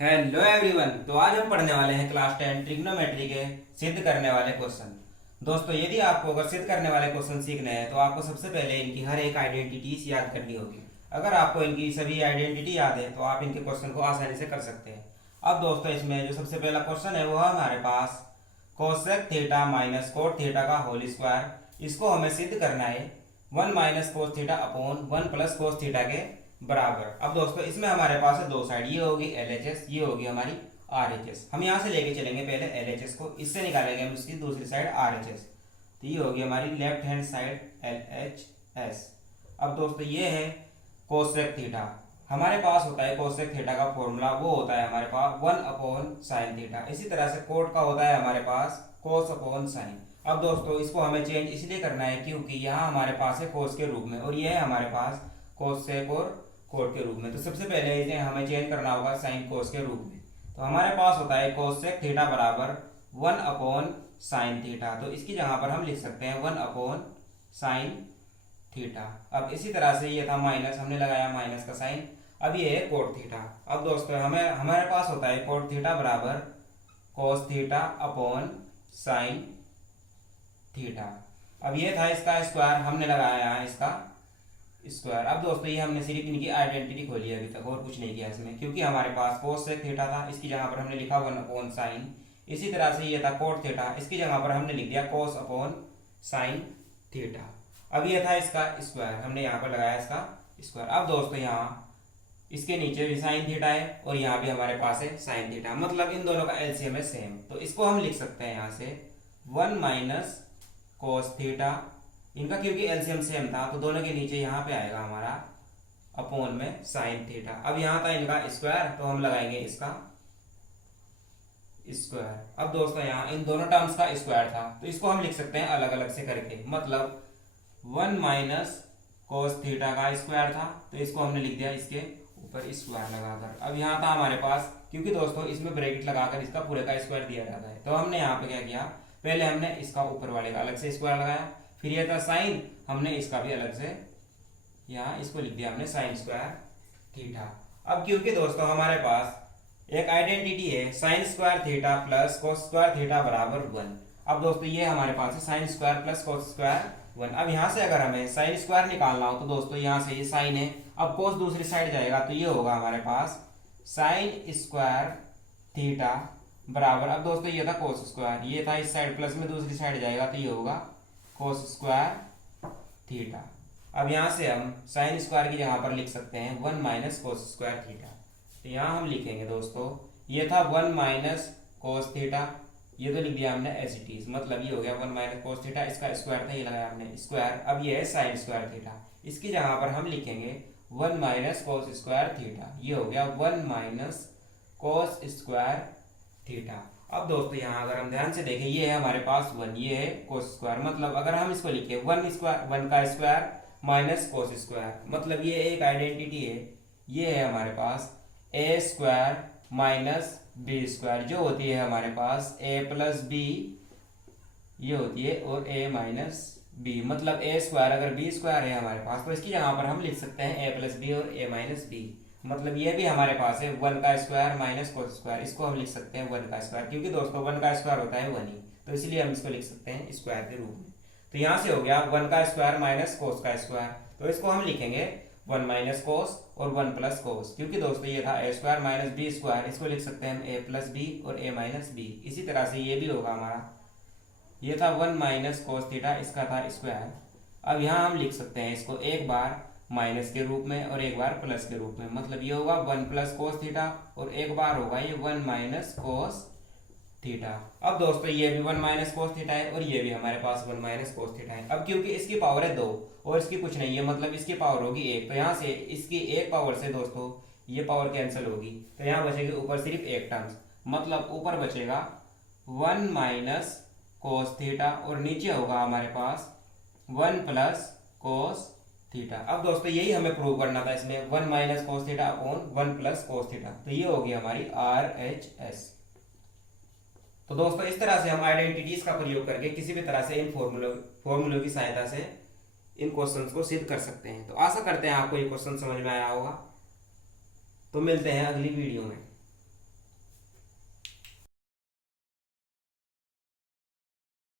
Hello everyone. तो आज हम पढ़ने वाले हैं क्लास 10 ट्रिग्नोमेट्री के सिद्ध करने वाले क्वेश्चन। दोस्तों, यदि आपको अगर सिद्ध करने वाले क्वेश्चन सीखने हैं तो आपको सबसे पहले इनकी हर एक आइडेंटिटीज याद करनी होगी। अगर आपको इनकी सभी आइडेंटिटी याद है तो आप इनके क्वेश्चन को आसानी से कर सकते हैं। अब दोस्तों, इसमें जो सबसे पहला क्वेश्चन है वो है हमारे पास cosec theta minus cot theta का होल स्क्वायर। इसको हमें सिद्ध करना है 1 minus cos theta upon 1 plus cos theta के बराबर। अब दोस्तों, इसमें हमारे पास है दो साइड, ये होगी LHS, ये होगी हमारी RHS। हम यहाँ से लेके चलेंगे पहले LHS को, इससे निकालेंगे हम इसकी दूसरी साइड RHS। तो ये होगी हमारी लेफ्ट हैंड साइड LHS। अब दोस्तों, ये है कोसेक थीटा। हमारे पास होता है कोसेक थीटा का फॉर्मूला, वो होता है हमारे पास 1 अपॉन साइन थीटा। इसी तरह से कोट का होता है हमारे पास कोस अपॉन साइन। अब दोस्तों, इसको हमें चेंज इसलिए करना है क्योंकि यहाँ हमारे पास है कोस के रूप में और ये है हमारे पास कोसेक और कोट के रूप में। तो सबसे पहले इसे हमें चेंज करना होगा साइन कोस के रूप में। तो हमारे पास होता है कोसेक थीटा बराबर 1 अपॉन साइन थीटा। तो इसकी जगह पर हम लिख सकते हैं 1 अपॉन साइन थीटा। अब इसी तरह से ये था माइनस, हमने लगाया माइनस का साइन। अब ये है कोट थीटा। अब दोस्तों, हमें हमारे पास होता है कोट थीटा बराबर कोस थीटा अपॉन साइन थीटा। अब ये था इसका स्क्वायर, हमने लगाया यहाँ इसका स्क्वायर। अब दोस्तों, ये हमने सिर्फ इनकी आइडेंटिटी खोली है अभी तक, और कुछ नहीं किया इसमें, क्योंकि हमारे पास कोसेक थीटा था, इसकी जगह पर हमने लिखा 1 अपॉन साइन। इसी तरह से ये था कोट थीटा, इसकी जगह पर हमने लिख दिया कोस अपॉन साइन थीटा। अब ये था इसका स्क्वायर, हमने यहाँ पर लगाया इसका स्क्वायर। अब दोस्तों, यहाँ इसके नीचे भी साइन थीटा है और यहाँ भी हमारे पास है साइन थीटा, मतलब इन दोनों का एलसीएम है सेम। तो इसको हम लिख सकते हैं यहाँ से 1 माइनस कोस थीटा, इनका क्योंकि एलसीएम सेम था तो दोनों के नीचे यहाँ पे आएगा हमारा अपॉन में साइन थीटा। अब यहाँ था इनका स्क्वायर, तो हम लगाएंगे इसका स्क्वायर। अब दोस्तों, यहाँ इन दोनों टर्म्स का स्क्वायर था तो इसको हम लिख सकते हैं अलग अलग से करके, मतलब 1 माइनस कोस थीटा का स्क्वायर था तो इसको हमने लिख दिया इसके ऊपर स्क्वायर लगाकर। अब यहाँ था हमारे पास, क्योंकि दोस्तों इसमें ब्रैकेट लगाकर इसका पूरे का स्क्वायर दिया जाता है, तो हमने यहाँ पे क्या किया, पहले हमने इसका ऊपर वाले का अलग से स्क्वायर लगाया, फिर यह था साइन, हमने इसका भी अलग से यहाँ इसको लिख दिया हमने साइन स्क्वायर थीटा। अब क्योंकि दोस्तों हमारे पास एक आइडेंटिटी है sine square theta plus cos square theta बराबर 1। अब दोस्तों, ये हमारे पास है sine square plus cos square 1। अब यहाँ से अगर हमें साइन स्क्वायर निकालना हो तो दोस्तों यहाँ से ये साइन है, अब कोस दूसरी साइड जाएगा तो ये होगा हमारे पास साइन स्क्वायर थीटा बराबर। अब दोस्तों, ये था कोस स्क्वायर, ये था इस साइड प्लस में दूसरी साइड जाएगा तो ये होगा कोस स्क्वायर थीटा। अब यहाँ से हम साइन स्क्वायर की जगह पर लिख सकते हैं 1 माइनस कोस स्क्वायर थीटा। तो यहाँ हम लिखेंगे दोस्तों, ये था 1 माइनस कोस थीटा, ये तो लिख दिया हमने एज इट इज, मतलब ये हो गया 1 माइनस कोस थीटा, इसका स्क्वायर था, ये लगाया हमने स्क्वायर। अब ये है साइन स्क्वायर थीटा, इसकी जगह पर हम लिखेंगे 1 माइनस कोस स्क्वायर थीटा, ये हो गया 1 माइनस कोस स्क्वायर थीटा। अब दोस्तों, यहाँ अगर हम ध्यान से देखें, ये है हमारे पास 1, ये है कोस स्क्वायर, मतलब अगर हम इसको लिखें 1 स्क्वायर 1 का स्क्वायर माइनस कोस स्क्वायर, मतलब ये एक आइडेंटिटी है, ये है हमारे पास ए स्क्वायर माइनस बी स्क्वायर, जो होती है हमारे पास ए प्लस बी, ये होती है, और ए माइनस बी, मतलब ए स्क्वायर अगर बी स्क्वायर है हमारे पास तो इसकी जगह पर हम लिख सकते हैं ए प्लस बी और ए माइनस बी, मतलब ये भी हमारे पास है 1 का स्क्वायर माइनस कोस स्क्वायर, इसको हम लिख सकते हैं 1 का स्क्वायर, क्योंकि दोस्तों 1 का स्क्वायर होता है 1 ही, तो इसलिए हम इसको लिख सकते हैं स्क्वायर के रूप में। तो यहाँ से हो गया 1 का स्क्वायर माइनस कोस का स्क्वायर, तो इसको हम लिखेंगे 1 माइनस कोस और 1 प्लस कोस, क्योंकि दोस्तों ये था ए स्क्वायर माइनस बी स्क्वायर, इसको लिख सकते हैं हम ए प्लस बी और ए माइनस बी। इसी तरह से ये भी होगा हमारा, ये था 1 माइनस कोस थीटा, इसका था स्क्वायर। अब यहाँ हम लिख सकते हैं इसको एक बार माइनस के रूप में और एक बार प्लस के रूप में, मतलब ये होगा 1 प्लस कोस थीटा और एक बार होगा ये 1 माइनस कोस थीटा। अब दोस्तों, ये भी 1 माइनस कोस थीटा है और ये भी हमारे पास 1 माइनस कोस थीटा है। अब क्योंकि इसकी पावर है 2 और इसकी कुछ नहीं है, मतलब इसकी पावर होगी 1, तो यहाँ से इसकी एक पावर से दोस्तों ये पावर कैंसिल होगी, तो यहाँ बचेगी ऊपर सिर्फ एक टर्म्स, मतलब ऊपर बचेगा 1 माइनस कोस थीटा और नीचे होगा हमारे पास 1 प्लस कोस थीटा। अब दोस्तों, यही हमें प्रूव करना था इसमें, 1 minus cos theta upon 1 plus cos theta, तो ये होगी हमारी RHS। तो दोस्तों, इस तरह से हम आइडेंटिटीज का प्रयोग करके किसी भी तरह से इन फॉर्मूलों की सहायता से इन क्वेश्चंस को सिद्ध कर सकते हैं। तो आशा करते हैं आपको ये क्वेश्चन समझ में आया होगा। तो मिलते हैं अगली वीडियो में।